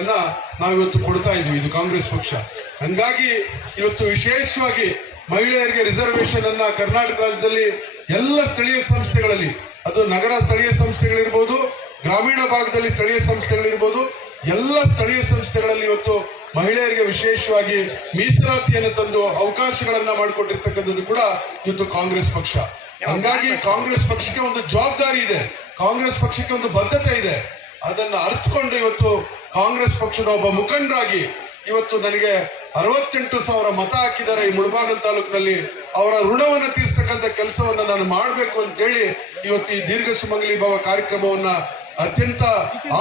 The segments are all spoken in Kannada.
ಸೌಲಭ್ಯಗಳನ್ನ ನಾವು ಇವತ್ತು ಕೊಡ್ತಾ ಇದ್ವಿ, ಇದು ಕಾಂಗ್ರೆಸ್ ಪಕ್ಷ. ಹಂಗಾಗಿ ಇವತ್ತು ವಿಶೇಷವಾಗಿ ಮಹಿಳೆಯರಿಗೆ ರಿಸರ್ವೇಶನ್ ಅನ್ನ ಕರ್ನಾಟಕ ರಾಜ್ಯದಲ್ಲಿ ಎಲ್ಲ ಸ್ಥಳೀಯ ಸಂಸ್ಥೆಗಳಲ್ಲಿ, ಅದು ನಗರ ಸ್ಥಳೀಯ ಸಂಸ್ಥೆಗಳಿರ್ಬೋದು, ಗ್ರಾಮೀಣ ಭಾಗದಲ್ಲಿ ಸ್ಥಳೀಯ ಸಂಸ್ಥೆಗಳಿರ್ಬೋದು, ಎಲ್ಲ ಸ್ಥಳೀಯ ಸಂಸ್ಥೆಗಳಲ್ಲಿ ಇವತ್ತು ಮಹಿಳೆಯರಿಗೆ ವಿಶೇಷವಾಗಿ ಮೀಸಲಾತಿಯನ್ನು ತಂದು ಅವಕಾಶಗಳನ್ನ ಮಾಡಿಕೊಟ್ಟಿರ್ತಕ್ಕಂಥದ್ದು ಕೂಡ ಇವತ್ತು ಕಾಂಗ್ರೆಸ್ ಪಕ್ಷ. ಹಂಗಾಗಿ ಕಾಂಗ್ರೆಸ್ ಪಕ್ಷಕ್ಕೆ ಒಂದು ಜವಾಬ್ದಾರಿ ಇದೆ, ಕಾಂಗ್ರೆಸ್ ಪಕ್ಷಕ್ಕೆ ಒಂದು ಬದ್ಧತೆ ಇದೆ. ಅದನ್ನ ಅರ್ಥಕೊಂಡು ಇವತ್ತು ಕಾಂಗ್ರೆಸ್ ಪಕ್ಷದ ಒಬ್ಬ ಮುಖಂಡರಾಗಿ ಇವತ್ತು ನನಗೆ ಅರವತ್ತೆಂಟು ಸಾವಿರ ಮತ ಹಾಕಿದ್ದಾರೆ ಈ ಮುಳಬಾಗಲ್ ತಾಲೂಕಿನಲ್ಲಿ. ಅವರ ಋಣವನ್ನು ತೀರಿಸ್ತಕ್ಕಂಥ ಕೆಲಸವನ್ನು ನಾನು ಮಾಡಬೇಕು ಅಂತೇಳಿ ಇವತ್ತು ಈ ದೀರ್ಘ ಸುಮಂಗಲಿ ಭಾವ ಕಾರ್ಯಕ್ರಮವನ್ನ ಅತ್ಯಂತ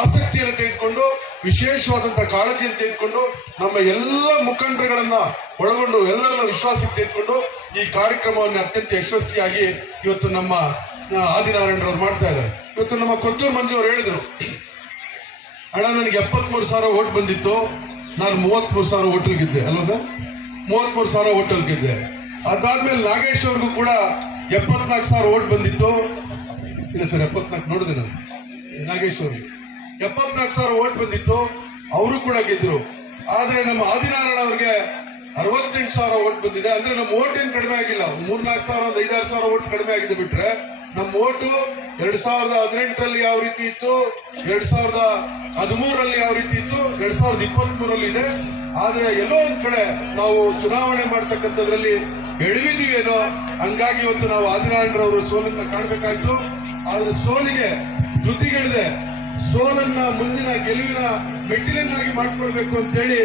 ಆಸಕ್ತಿಯನ್ನು ತೆಗೆದುಕೊಂಡು ವಿಶೇಷವಾದಂತಹ ಕಾಳಜಿಯನ್ನು ತೆಗೆದುಕೊಂಡು, ನಮ್ಮ ಎಲ್ಲ ಮುಖಂಡರುಗಳನ್ನ ಒಳಗೊಂಡು ಎಲ್ಲರನ್ನ ವಿಶ್ವಾಸಕ್ಕೆ ತೆಗೆದುಕೊಂಡು ಈ ಕಾರ್ಯಕ್ರಮವನ್ನು ಅತ್ಯಂತ ಯಶಸ್ವಿಯಾಗಿ ಇವತ್ತು ನಮ್ಮ ಆದಿನಾರಾಯಣರವ್ರು ಮಾಡ್ತಾ ಇದ್ದಾರೆ. ಇವತ್ತು ನಮ್ಮ ಕೊತ್ತೂರು ಮಂಜು ಅವರು ಹೇಳಿದ್ರು ಅಣ್ಣ, ನನಗೆ ಎಪ್ಪತ್ಮೂರು ಸಾವಿರ ಓಟ್ ಬಂದಿತ್ತು. ನಾನು ಮೂವತ್ಮೂರು ಸಾವಿರ ಓಟಲ್ ಗೆದ್ದೆ. ಅಲ್ವಾ ಸರ್? ಮೂವತ್ಮೂರು ಸಾವಿರ ಓಟಲ್ ಗೆದ್ದೆ. ಅದಾದ್ಮೇಲೆ ನಾಗೇಶ್ ಅವ್ರಿಗೂ ಕೂಡ ಎಪ್ಪತ್ನಾಲ್ಕು ಸಾವಿರ ಓಟ್ ಬಂದಿತ್ತು. ಇಲ್ಲ ಸರ್, ಎಪ್ಪತ್ನಾಲ್ಕು ನೋಡಿದೆ ನಾನು. ನಾಗೇಶ್ ಅವ್ರಿಗೆ. ಎಪ್ಪತ್ನಾಲ್ಕು ಸಾವಿರ ಓಟ್ ಬಂದಿತ್ತು. ಅವರು ಕೂಡ ಗೆದ್ರು. ಆದರೆ ನಮ್ಮ ಆದಿನಾರಾಯಣ ಅವ್ರಿಗೆ ಅರವತ್ತೆಂಟು ಸಾವಿರ ಓಟ್ ಬಂದಿದೆ. ಅಂದ್ರೆ ನಮ್ಮ ಓಟ್ ಏನು ಕಡಿಮೆ ಆಗಿಲ್ಲ. ಮೂರ್ನಾಲ್ಕು ಸಾವಿರ, ಒಂದು ಐದಾರು ಸಾವಿರ ಓಟ್ ಕಡಿಮೆ ಆಗಿದೆ ಬಿಟ್ರೆ ನಮ್ಮ ಓಟು ಎರಡ್ ಸಾವಿರದ ಹದಿನೆಂಟರಲ್ಲಿ ಯಾವ ರೀತಿ ಇತ್ತು? ಎರಡ್ ಸಾವಿರದ ಹದಿಮೂರರಲ್ಲಿ ಯಾವ ರೀತಿ ಇತ್ತು? ಎರಡ್ ಸಾವಿರದ ಇಪ್ಪತ್ತ್ ಮೂರಲ್ಲಿ ಇದೆ. ಆದ್ರೆ ಎಲ್ಲೋ ಒಂದ್ ಕಡೆ ನಾವು ಚುನಾವಣೆ ಮಾಡ್ತಕ್ಕಂಥದ್ರಲ್ಲಿ ಎಡವಿದೀವೇನೋ ಹಂಗಾಗಿ ಇವತ್ತು ನಾವು ಆದಿನಾರಾಯಣರವರು ಸೋಲನ್ನ ಕಾಣ್ಬೇಕಾಯ್ತು. ಆದ್ರೆ ಸೋಲಿಗೆ ಧೃತಿಗೆಡದೆ ಸೋಲನ್ನ ಮುಂದಿನ ಗೆಲುವಿನ ಮೆಟ್ಟಿಲನ್ನಾಗಿ ಮಾಡ್ಕೊಳ್ಬೇಕು ಅಂತೇಳಿ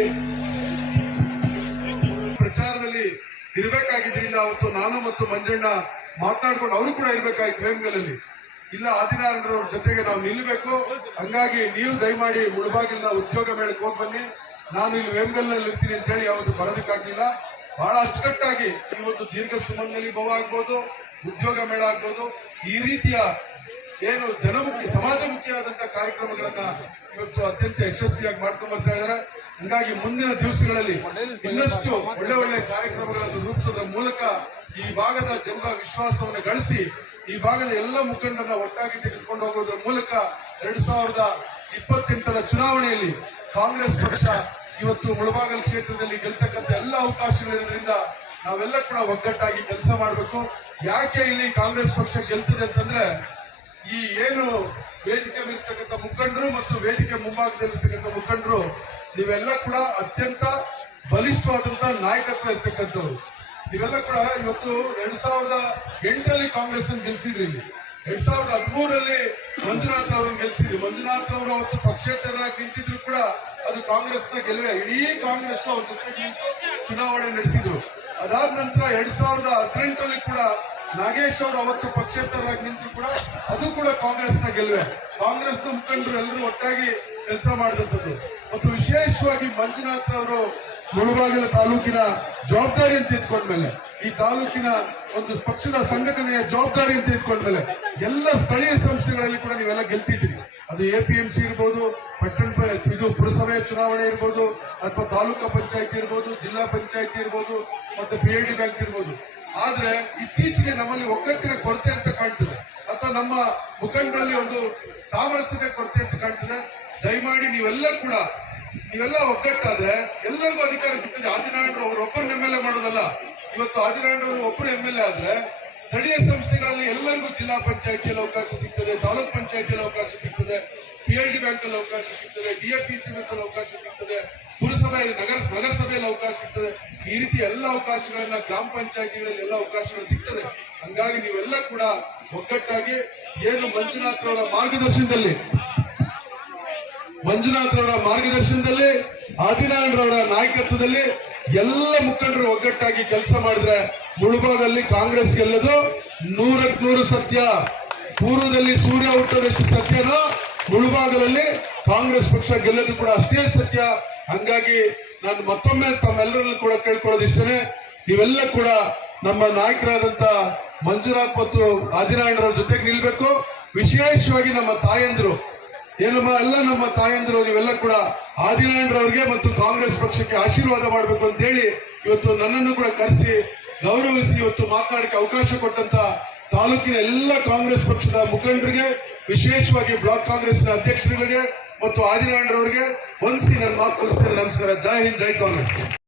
ಇರ್ಬೇಕಾಗಿದ್ರಿಂದ ಅವತ್ತು ನಾನು ಮತ್ತು ಮಂಜಣ್ಣ ಮಾತನಾಡ್ಕೊಂಡು ಅವರು ಕೂಡ ಇರಬೇಕಾಯ್ತು ವೇಮ್ಗಲಲ್ಲಿ ಇಲ್ಲ ಆದಿನಾರಾಯಣರವ್ರ ಜೊತೆಗೆ ನಾವು ನಿಲ್ಲಬೇಕು ಹಂಗಾಗಿ ನೀವು ದಯಮಾಡಿ ಮುಳುಬಾಗಿಲಿನ ಉದ್ಯೋಗ ಮೇಳಕ್ಕೆ ಹೋಗಿ ಬನ್ನಿ. ನಾನು ಇಲ್ಲಿ ವೇಮ್ಗಲ್ನಲ್ಲಿ ಇರ್ತೀನಿ ಅಂತ ಹೇಳಿ ಯಾವತ್ತು ಬರೋದಕ್ಕಾಗ್ಲಿಲ್ಲ. ಬಹಳ ಅಚ್ಚುಕಟ್ಟಾಗಿ ಇವತ್ತು ದೀರ್ಘ ಸುಮಂಗಲಿ ಭವ ಆಗ್ಬೋದು, ಉದ್ಯೋಗ ಮೇಳ ಆಗ್ಬೋದು. ಈ ರೀತಿಯ ಏನು ಜನಮುಖಿ ಸಮಾಜಮುಖಿಯಾದಂತಹ ಕಾರ್ಯಕ್ರಮಗಳನ್ನ ಇವತ್ತು ಅತ್ಯಂತ ಯಶಸ್ವಿಯಾಗಿ ಮಾಡ್ಕೊಂಡ್ ಬರ್ತಾ ಇದ್ದಾರೆ. ಹಂಗಾಗಿ ಮುಂದಿನ ದಿವಸಗಳಲ್ಲಿ ಇನ್ನಷ್ಟು ಒಳ್ಳೆ ಒಳ್ಳೆ ಕಾರ್ಯಕ್ರಮಗಳನ್ನು ರೂಪಿಸೋದ್ರ ಮೂಲಕ ಈ ಭಾಗದ ಜನರ ವಿಶ್ವಾಸವನ್ನು ಗಳಿಸಿ ಈ ಭಾಗದ ಎಲ್ಲ ಮುಖಂಡರನ್ನ ಒಟ್ಟಾಗಿ ತೆಗೆದುಕೊಂಡು ಹೋಗೋದ್ರ ಮೂಲಕ ಎರಡ್ ಸಾವಿರದ ಇಪ್ಪತ್ತೆಂಟರ ಚುನಾವಣೆಯಲ್ಲಿ ಕಾಂಗ್ರೆಸ್ ಪಕ್ಷ ಇವತ್ತು ಮುಳಬಾಗಲ್ ಕ್ಷೇತ್ರದಲ್ಲಿ ಗೆಲ್ತಕ್ಕಂಥ ಎಲ್ಲ ಅವಕಾಶಗಳಿರೋದ್ರಿಂದ ನಾವೆಲ್ಲ ಕೂಡ ಒಗ್ಗಟ್ಟಾಗಿ ಕೆಲಸ ಮಾಡಬೇಕು. ಯಾಕೆ ಇಲ್ಲಿ ಕಾಂಗ್ರೆಸ್ ಪಕ್ಷ ಗೆಲ್ತದೆ ಅಂತಂದ್ರೆ ಈ ಏನು ವೇದಿಕೆ ಮೇಲಿರ್ತಕ್ಕಂಥ ಮುಖಂಡರು ಮತ್ತು ವೇದಿಕೆ ಮುಂಭಾಗದಲ್ಲಿರ್ತಕ್ಕಂಥ ಮುಖಂಡರು ನೀವೆಲ್ಲ ಕೂಡ ಅತ್ಯಂತ ಬಲಿಷ್ಠವಾದಂತಹ ನಾಯಕತ್ವ ಇರ್ತಕ್ಕಂಥವ್ರು. ನೀವೆಲ್ಲ ಕೂಡ ಇವತ್ತು ಎರಡ್ ಸಾವಿರದ ಎಂಟರಲ್ಲಿ ಕಾಂಗ್ರೆಸ್ ಅನ್ನು ಗೆಲ್ಸಿದ್ರಿ ಎರಡ್ ಸಾವಿರದ ಹದಿಮೂರರಲ್ಲಿ ಮಂಜುನಾಥ್ ಅವರನ್ನು ಗೆಲ್ಸಿದ್ರಿ. ಮಂಜುನಾಥ್ ಅವರು ಅವತ್ತು ಪಕ್ಷೇತರರಾಗಿ ನಿಂತಿದ್ರು ಕೂಡ ಅದು ಕಾಂಗ್ರೆಸ್ನ ಗೆಲುವೆ. ಇಡೀ ಕಾಂಗ್ರೆಸ್ ಅವ್ರ ಜೊತೆ ಚುನಾವಣೆ ನಡೆಸಿದ್ರು. ಅದಾದ ನಂತರ ಎರಡ್ ಸಾವಿರದ ಹದಿನೆಂಟರಲ್ಲಿ ಕೂಡ ನಾಗೇಶ್ ಅವರು ಅವತ್ತು ಪಕ್ಷೇತರಾಗಿ ನಿಂತು ಕೂಡ ಅದು ಕೂಡ ಕಾಂಗ್ರೆಸ್ನ ಗೆಲುವೆ. ಕಾಂಗ್ರೆಸ್ನ ಮುಖಂಡರು ಎಲ್ಲರೂ ಒಟ್ಟಾಗಿ ಕೆಲಸ ಮಾಡಿದಂಥದ್ದು ಮತ್ತು ವಿಶೇಷವಾಗಿ ಮಂಜುನಾಥ್ ಅವರು ಮುಳುಬಾಗಿಲ ತಾಲೂಕಿನ ಜವಾಬ್ದಾರಿಯನ್ನು ಮೇಲೆ ಈ ತಾಲೂಕಿನ ಒಂದು ಪಕ್ಷದ ಸಂಘಟನೆಯ ಜವಾಬ್ದಾರಿಯನ್ನು ಮೇಲೆ ಎಲ್ಲ ಸ್ಥಳೀಯ ಸಂಸ್ಥೆಗಳಲ್ಲಿ ಕೂಡ ನೀವೆಲ್ಲ ಗೆಲ್ತಿದ್ದೀರಿ. ಅದು ಎ ಪಿ ಎಂ ಸಿ ಇರ್ಬೋದು, ಪಟ್ಟಣ ಇದು ಪುರಸಭೆಯ ಚುನಾವಣೆ ಇರ್ಬೋದು, ಅಥವಾ ತಾಲೂಕಾ ಪಂಚಾಯತಿ ಇರ್ಬೋದು, ಜಿಲ್ಲಾ ಪಂಚಾಯತಿ ಇರ್ಬೋದು, ಮತ್ತು ಪಿ ಬ್ಯಾಂಕ್ ಇರ್ಬೋದು. ಆದ್ರೆ ಇತ್ತೀಚೆಗೆ ನಮ್ಮಲ್ಲಿ ಒಗ್ಗಟ್ಟಿನ ಕೊರತೆ ಅಂತ ಕಾಣ್ತದೆ. ಅಥವಾ ನಮ್ಮ ಮುಖಂಡರಲ್ಲಿ ಒಂದು ಸಾಮರಸ್ಯದ ಕೊರತೆ ಅಂತ ಕಾಣ್ತದೆ. ದಯಮಾಡಿ ನೀವೆಲ್ಲ ಕೂಡ, ನೀವೆಲ್ಲ ಒಗ್ಗಟ್ಟಾದ್ರೆ ಎಲ್ಲರಿಗೂ ಅಧಿಕಾರ ಸಿಗ್ತದೆ. ಆದಿನಾರಾಯಣರು ಅವರು ಒಬ್ಬರು ಎಂ ಎಲ್ ಎ ಮಾಡೋದಲ್ಲ. ಇವತ್ತು ಆದಿನಾರಾಯಣರು ಒಬ್ಬರು ಎಂ ಎಲ್ ಎ ಆದ್ರೆ ಸ್ಥಳೀಯ ಸಂಸ್ಥೆಗಳಲ್ಲಿ ಎಲ್ಲರಿಗೂ ಜಿಲ್ಲಾ ಪಂಚಾಯತಿಯಲ್ಲಿ ಅವಕಾಶ ಸಿಗ್ತದೆ, ತಾಲೂಕ್ ಪಂಚಾಯತಿಯಲ್ಲಿ ಅವಕಾಶ ಸಿಗ್ತದೆ ಪಿ ಎಲ್ ಡಿ ಬ್ಯಾಂಕ್ ಅಲ್ಲಿ ಅವಕಾಶ ಸಿಗ್ತದೆ ಡಿಎಫ್ಪಿಸಿಎಸ್ ಅಲ್ಲಿ ಅವಕಾಶ ಸಿಗ್ತದೆ ಪುರಸಭೆ ನಗರ, ನಗರಸಭೆಯಲ್ಲಿ ಅವಕಾಶ ಸಿಗ್ತದೆ. ಈ ರೀತಿ ಎಲ್ಲ ಅವಕಾಶಗಳನ್ನ ಗ್ರಾಮ ಪಂಚಾಯತಿಗಳಲ್ಲಿ ಎಲ್ಲ ಅವಕಾಶಗಳು ಸಿಗ್ತದೆ. ಹಂಗಾಗಿ ನೀವೆಲ್ಲ ಕೂಡ ಒಗ್ಗಟ್ಟಾಗಿ ಏನು ಮಂಜುನಾಥ್ ಅವರ ಮಾರ್ಗದರ್ಶನದಲ್ಲಿ ಮಂಜುನಾಥ್ರವರ ಮಾರ್ಗದರ್ಶನದಲ್ಲಿ ಆದಿನಾರಾಯಣರವರ ನಾಯಕತ್ವದಲ್ಲಿ ಎಲ್ಲ ಮುಖಂಡರು ಒಗ್ಗಟ್ಟಾಗಿ ಕೆಲಸ ಮಾಡಿದ್ರೆ ಮುಳುಬಾಗಲ್ಲಿ ಕಾಂಗ್ರೆಸ್ ಗೆಲ್ಲದು. ನೂರಕ್ಕೆ ನೂರು ಸತ್ಯ. ಪೂರ್ವದಲ್ಲಿ ಸೂರ್ಯ ಹುಟ್ಟದಷ್ಟು ಸತ್ಯನೋ ಮುಳುಭಾಗದಲ್ಲಿ ಕಾಂಗ್ರೆಸ್ ಪಕ್ಷ ಗೆಲ್ಲೋದು ಕೂಡ ಅಷ್ಟೇ ಸತ್ಯ. ಹಂಗಾಗಿ ನಾನು ಮತ್ತೊಮ್ಮೆ ತಮ್ಮೆಲ್ಲರಲ್ಲೂ ಕೂಡ ಕೇಳ್ಕೊಳ್ಳೋದಿಷ್ಟೇ ನೀವೆಲ್ಲ ಕೂಡ ನಮ್ಮ ನಾಯಕರಾದಂತ ಮಂಜುನಾಥ್ ಮತ್ತು ಆದಿನಾರಾಯಣರ ಜೊತೆಗೆ ನಿಲ್ಬೇಕು. ವಿಶೇಷವಾಗಿ ನಮ್ಮ ತಾಯಂದ್ರು. ಏನಮ್ಮ, ಎಲ್ಲ ನಮ್ಮ ತಾಯಂದ್ರು, ನೀವೆಲ್ಲ ಕೂಡ ಆದಿನಾರಾಯಣರವ್ರಿಗೆ ಮತ್ತು ಕಾಂಗ್ರೆಸ್ ಪಕ್ಷಕ್ಕೆ ಆಶೀರ್ವಾದ ಮಾಡಬೇಕು ಅಂತ ಹೇಳಿ ಇವತ್ತು ನನ್ನನ್ನು ಕೂಡ ಕರೆಸಿ ಗೌರವಿಸಿ ಇವತ್ತು ಮಾತನಾಡಕ್ಕೆ ಅವಕಾಶ ಕೊಟ್ಟಂತ ತಾಲೂಕಿನ ಎಲ್ಲ ಕಾಂಗ್ರೆಸ್ ಪಕ್ಷದ ಮುಖಂಡರಿಗೆ, ವಿಶೇಷವಾಗಿ ಬ್ಲಾಕ್ ಕಾಂಗ್ರೆಸ್ನ ಅಧ್ಯಕ್ಷರುಗಳಿಗೆ ಮತ್ತು ಆದಿನಾಂಡ್ರವರಿಗೆ ವಂದಿಸಿ ನನ್ನ ಮಾತು ಕಲಿಸ್ತೇನೆ ನಮಸ್ಕಾರ. ಜೈ ಹಿಂದ್, ಜೈ ಕಾಂಗ್ರೆಸ್.